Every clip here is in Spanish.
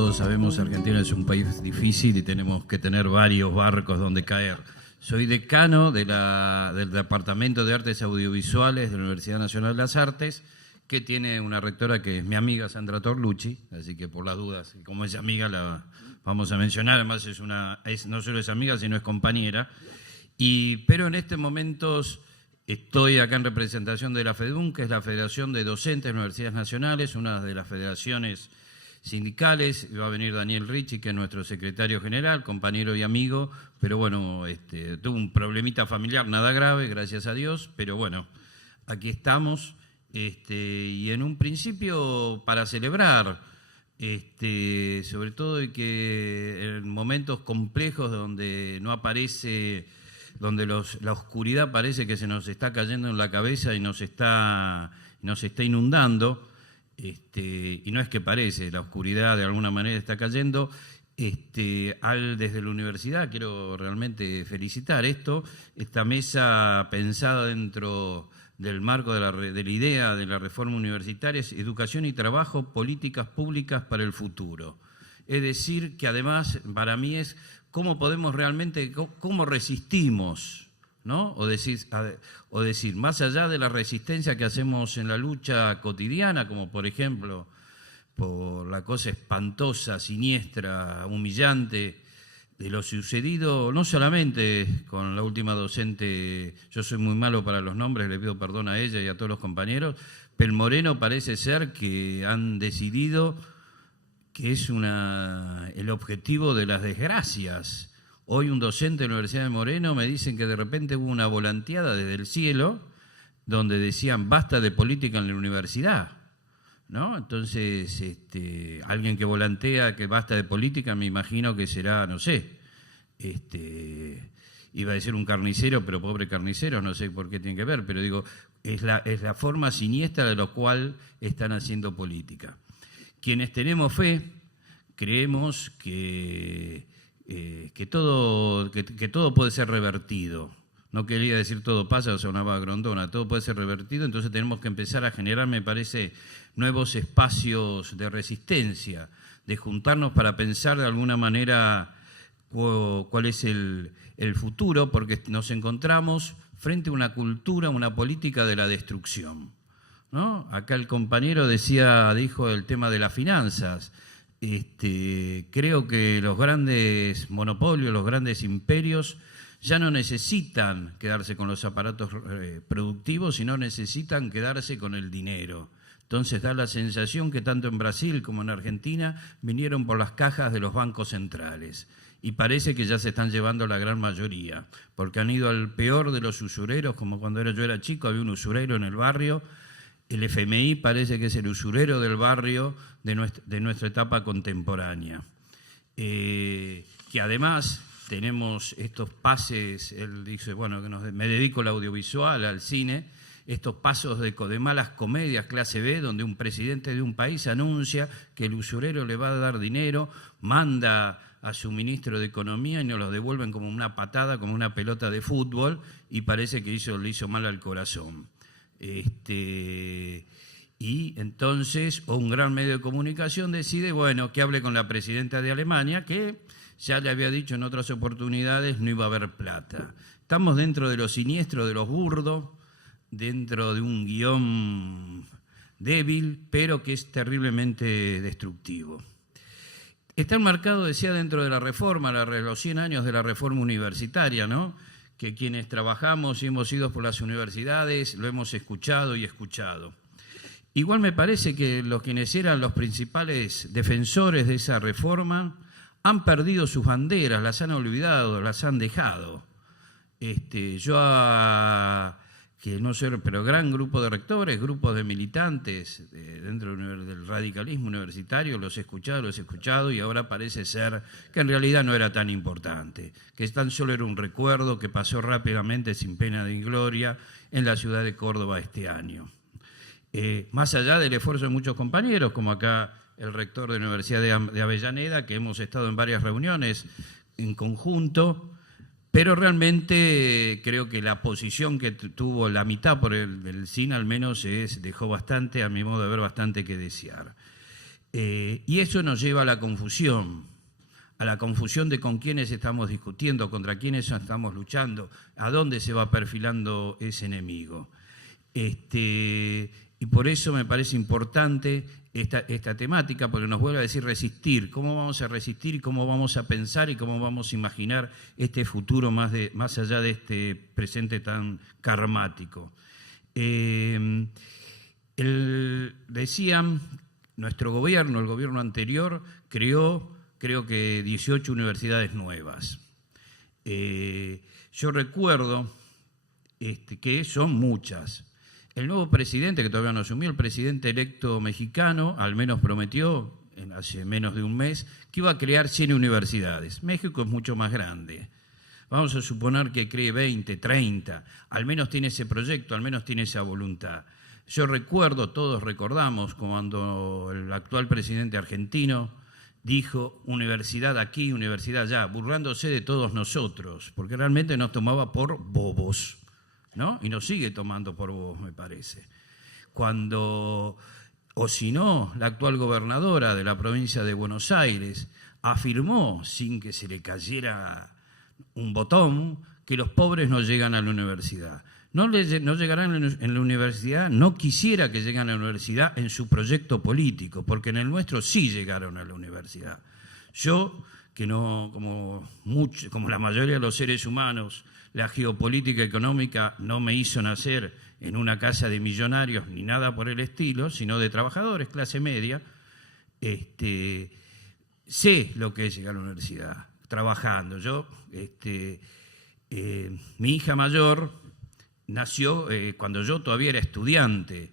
todos sabemos, Argentina es un país difícil y tenemos que tener varios barcos donde caer. Soy decano del Departamento de Artes Audiovisuales de la Universidad Nacional de las Artes, que tiene una rectora que es mi amiga Sandra Torlucci, así que por las dudas, como es amiga, la vamos a mencionar. Además no solo es amiga, sino es compañera. Pero en estos momentos estoy acá en representación de la FEDUN, que es la Federación de Docentes de Universidades Nacionales, una de las federaciones sindicales. Va a venir Daniel Ricci, que es nuestro secretario general, compañero y amigo, pero bueno, tuvo un problemita familiar, nada grave, gracias a Dios, pero bueno, aquí estamos. Y en un principio para celebrar, sobre todo de que en momentos complejos donde no aparece, donde la oscuridad parece que se nos está cayendo en la cabeza y nos está inundando, y no es que parece, la oscuridad de alguna manera está cayendo. Desde la universidad quiero realmente felicitar esta mesa pensada dentro del marco de la idea de la reforma universitaria, es educación y trabajo, políticas públicas para el futuro. Es decir, que además para mí es cómo podemos realmente, cómo resistimos, ¿no? O decir, más allá de la resistencia que hacemos en la lucha cotidiana, como por ejemplo por la cosa espantosa, siniestra, humillante de lo sucedido, no solamente con la última docente, yo soy muy malo para los nombres, le pido perdón a ella y a todos los compañeros, pero Moreno parece ser que han decidido que es el objetivo de las desgracias. Hoy un docente de la Universidad de Moreno me dicen que de repente hubo una volanteada desde el cielo donde decían basta de política en la universidad, ¿no? Entonces, alguien que volantea que basta de política, me imagino que será, no sé, iba a decir un carnicero, pero pobre carnicero, no sé por qué tiene que ver, pero digo, es la forma siniestra de la cual están haciendo política. Quienes tenemos fe, creemos que todo puede ser revertido. No quería decir todo pasa, o sea, una vaga grondona, todo puede ser revertido, entonces tenemos que empezar a generar, me parece, nuevos espacios de resistencia, de juntarnos para pensar de alguna manera cuál es el futuro, porque nos encontramos frente a una cultura, una política de la destrucción, ¿no? Acá el compañero dijo el tema de las finanzas. Creo que los grandes monopolios, los grandes imperios, ya no necesitan quedarse con los aparatos productivos, sino necesitan quedarse con el dinero. Entonces da la sensación que tanto en Brasil como en Argentina vinieron por las cajas de los bancos centrales. Y parece que ya se están llevando la gran mayoría, porque han ido al peor de los usureros, como cuando yo era chico, había un usurero en el barrio. El FMI parece que es el usurero del barrio de nuestra etapa contemporánea. Que además tenemos estos pases, él dice, bueno, me dedico al audiovisual, al cine, estos pasos de malas comedias clase B, donde un presidente de un país anuncia que el usurero le va a dar dinero, manda a su ministro de Economía y nos lo devuelven como una patada, como una pelota de fútbol, y parece que le hizo mal al corazón. Y entonces, un gran medio de comunicación decide, bueno, que hable con la presidenta de Alemania, que ya le había dicho en otras oportunidades, no iba a haber plata. Estamos dentro de lo siniestro, de lo burdo, dentro de un guión débil, pero que es terriblemente destructivo. Está enmarcado, decía, dentro de la reforma, los 100 años de la reforma universitaria, ¿no? Que quienes trabajamos y hemos ido por las universidades lo hemos escuchado y escuchado. Igual me parece que quienes eran los principales defensores de esa reforma han perdido sus banderas, las han olvidado, las han dejado. Que no sé, pero gran grupo de rectores, grupos de militantes dentro del radicalismo universitario, los he escuchado y ahora parece ser que en realidad no era tan importante, que tan solo era un recuerdo que pasó rápidamente sin pena ni gloria en la ciudad de Córdoba este año. Más allá del esfuerzo de muchos compañeros, como acá el rector de la Universidad de Avellaneda, que hemos estado en varias reuniones en conjunto, pero realmente creo que la posición que tuvo la mitad por el CIN al menos dejó bastante, a mi modo de ver, bastante que desear. Y eso nos lleva a la confusión de con quiénes estamos discutiendo, contra quiénes estamos luchando, a dónde se va perfilando ese enemigo. Y por eso me parece importante esta temática, porque nos vuelve a decir resistir. ¿Cómo vamos a resistir y cómo vamos a pensar y cómo vamos a imaginar este futuro más allá de este presente tan karmático? Decían, nuestro gobierno, el gobierno anterior, creó, creo que 18 universidades nuevas. Yo recuerdo que son muchas. El nuevo presidente, que todavía no asumió, el presidente electo mexicano, al menos prometió, hace menos de un mes, que iba a crear 100 universidades. México es mucho más grande. Vamos a suponer que cree 20, 30, al menos tiene ese proyecto, al menos tiene esa voluntad. Yo recuerdo, todos recordamos, cuando el actual presidente argentino dijo universidad aquí, universidad allá, burlándose de todos nosotros, porque realmente nos tomaba por bobos, ¿no? Y nos sigue tomando por bobos, me parece. Cuando, o si no, la actual gobernadora de la provincia de Buenos Aires afirmó, sin que se le cayera un botón, que los pobres no llegan a la universidad. No llegarán en la universidad, no quisiera que lleguen a la universidad en su proyecto político, porque en el nuestro sí llegaron a la universidad. Yo, que no, como la mayoría de los seres humanos, la geopolítica económica no me hizo nacer en una casa de millonarios ni nada por el estilo, sino de trabajadores, clase media, sé lo que es llegar a la universidad, trabajando. Mi hija mayor nació cuando yo todavía era estudiante,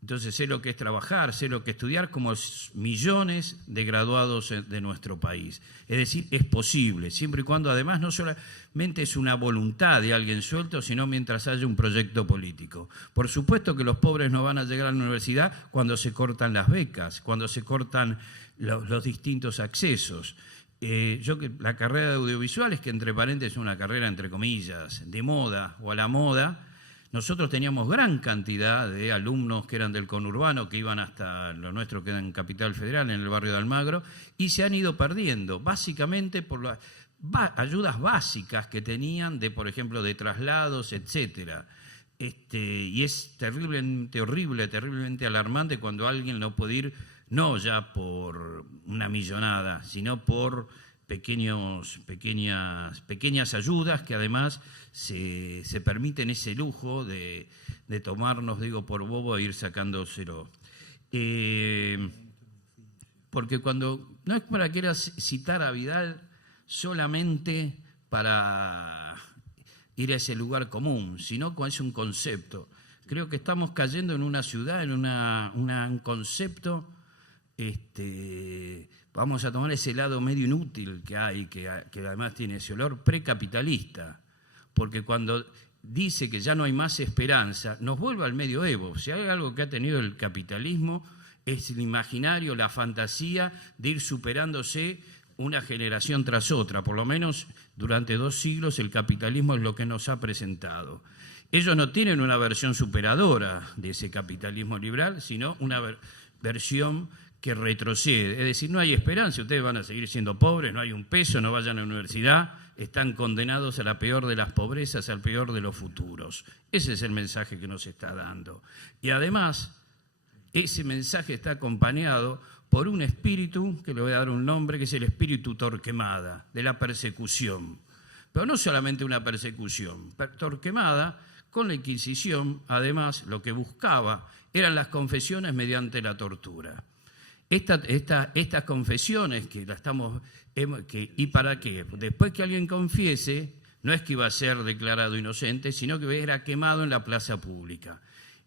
entonces sé lo que es trabajar, sé lo que es estudiar, como millones de graduados de nuestro país. Es decir, es posible, siempre y cuando además no solamente es una voluntad de alguien suelto, sino mientras haya un proyecto político. Por supuesto que los pobres no van a llegar a la universidad cuando se cortan las becas, cuando se cortan los distintos accesos. La carrera de audiovisuales, que entre paréntesis es una carrera entre comillas, de moda o a la moda, nosotros teníamos gran cantidad de alumnos que eran del conurbano, que iban hasta lo nuestro, que era en Capital Federal, en el barrio de Almagro, y se han ido perdiendo, básicamente por las ayudas básicas que tenían, por ejemplo, de traslados, etcétera. Y es terriblemente horrible, terriblemente alarmante cuando alguien no puede ir, no ya por una millonada, sino por pequeñas ayudas que además se permiten ese lujo de tomarnos, digo, por bobo e ir sacándoselo. Porque no es para que citar a Vidal solamente para ir a ese lugar común, sino que es un concepto. Creo que estamos cayendo en una ciudad, en un concepto. Vamos a tomar ese lado medio inútil que hay, que además tiene ese olor precapitalista, porque cuando dice que ya no hay más esperanza, nos vuelve al medioevo. Si hay algo que ha tenido el capitalismo, es el imaginario, la fantasía de ir superándose una generación tras otra. Por lo menos durante 2 siglos el capitalismo es lo que nos ha presentado. Ellos no tienen una versión superadora de ese capitalismo liberal, sino una versión que retrocede. Es decir, no hay esperanza, ustedes van a seguir siendo pobres, no hay un peso, no vayan a la universidad, están condenados a la peor de las pobrezas, al peor de los futuros. Ese es el mensaje que nos está dando. Y además, ese mensaje está acompañado por un espíritu, que le voy a dar un nombre, que es el espíritu Torquemada, de la persecución. Pero no solamente una persecución. Torquemada, con la Inquisición, además, lo que buscaba eran las confesiones mediante la tortura. Estas confesiones que las estamos... ¿Y para qué? Después que alguien confiese, no es que iba a ser declarado inocente, sino que era quemado en la plaza pública.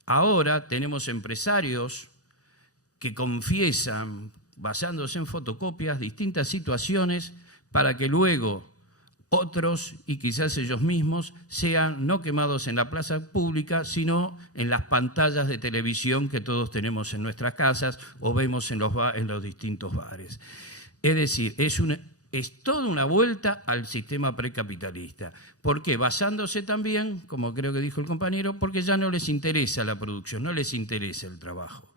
Ahora tenemos empresarios que confiesan, basándose en fotocopias, distintas situaciones para que luego otros, y quizás ellos mismos, sean no quemados en la plaza pública, sino en las pantallas de televisión que todos tenemos en nuestras casas o vemos en los distintos bares. Es decir, es toda una vuelta al sistema precapitalista. ¿Por qué? Basándose también, como creo que dijo el compañero, porque ya no les interesa la producción, no les interesa el trabajo.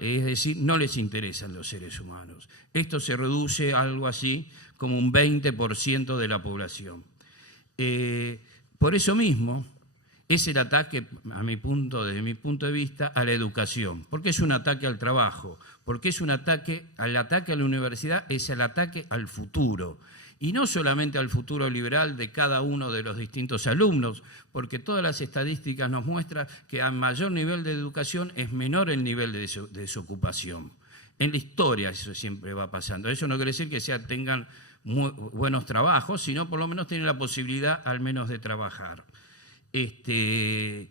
Es decir, no les interesan los seres humanos. Esto se reduce a algo así como un 20% de la población. Por eso mismo es el ataque, desde mi punto de vista, a la educación. Porque es un ataque al trabajo, porque es un ataque a la universidad, es el ataque al futuro. Y no solamente al futuro liberal de cada uno de los distintos alumnos, porque todas las estadísticas nos muestran que a mayor nivel de educación es menor el nivel de desocupación. En la historia eso siempre va pasando. Eso no quiere decir que tengan muy buenos trabajos, sino por lo menos tienen la posibilidad al menos de trabajar. Y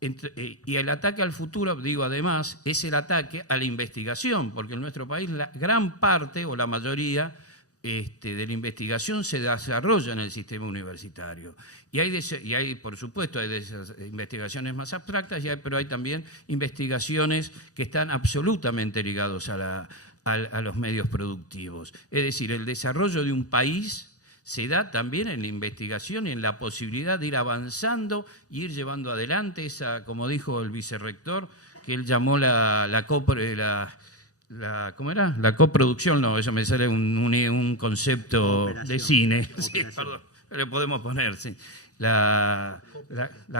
el ataque al futuro, digo además, es el ataque a la investigación, porque en nuestro país la gran parte o la mayoría de la investigación se desarrolla en el sistema universitario. Y hay, por supuesto, hay de esas investigaciones más abstractas, pero hay también investigaciones que están absolutamente ligados a los medios productivos. Es decir, el desarrollo de un país se da también en la investigación y en la posibilidad de ir avanzando y ir llevando adelante esa, como dijo el vicerrector, que él llamó ¿cómo era? La coproducción, no, eso me sale un concepto de cine. Sí, perdón, pero podemos poner, sí. La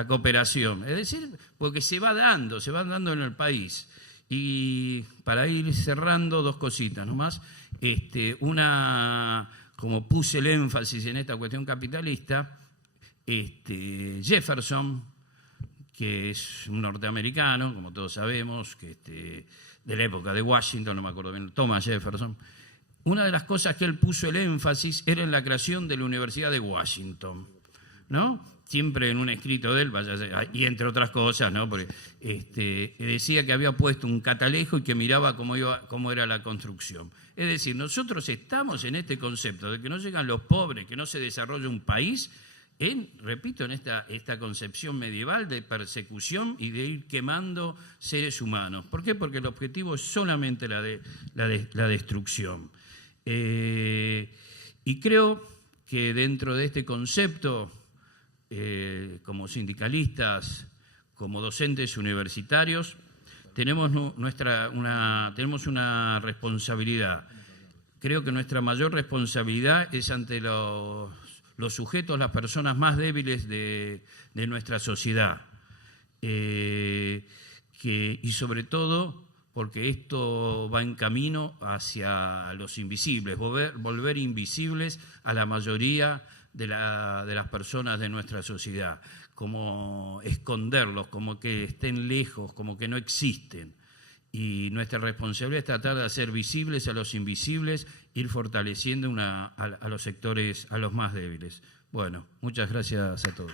cooperación. Es decir, porque se va dando en el país. Y para ir cerrando, dos cositas nomás. Una, como puse el énfasis en esta cuestión capitalista, Jefferson, que es un norteamericano, como todos sabemos, que de la época de Washington, no me acuerdo bien, Thomas Jefferson, una de las cosas que él puso el énfasis era en la creación de la Universidad de Washington, ¿no? Siempre en un escrito de él, y entre otras cosas, ¿no? Porque decía que había puesto un catalejo y que miraba cómo era la construcción. Es decir, nosotros estamos en este concepto de que no llegan los pobres, que no se desarrolla un país, repito, en esta concepción medieval de persecución y de ir quemando seres humanos. ¿Por qué? Porque el objetivo es solamente la destrucción. Y creo que dentro de este concepto, como sindicalistas, como docentes universitarios, tenemos una responsabilidad. Creo que nuestra mayor responsabilidad es ante los sujetos, las personas más débiles de nuestra sociedad. Y sobre todo porque esto va en camino hacia los invisibles, volver invisibles a la mayoría de las personas de nuestra sociedad, como esconderlos, como que estén lejos, como que no existen. Y nuestra responsabilidad es tratar de hacer visibles a los invisibles, ir fortaleciendo a los sectores, a los más débiles. Bueno, muchas gracias a todos.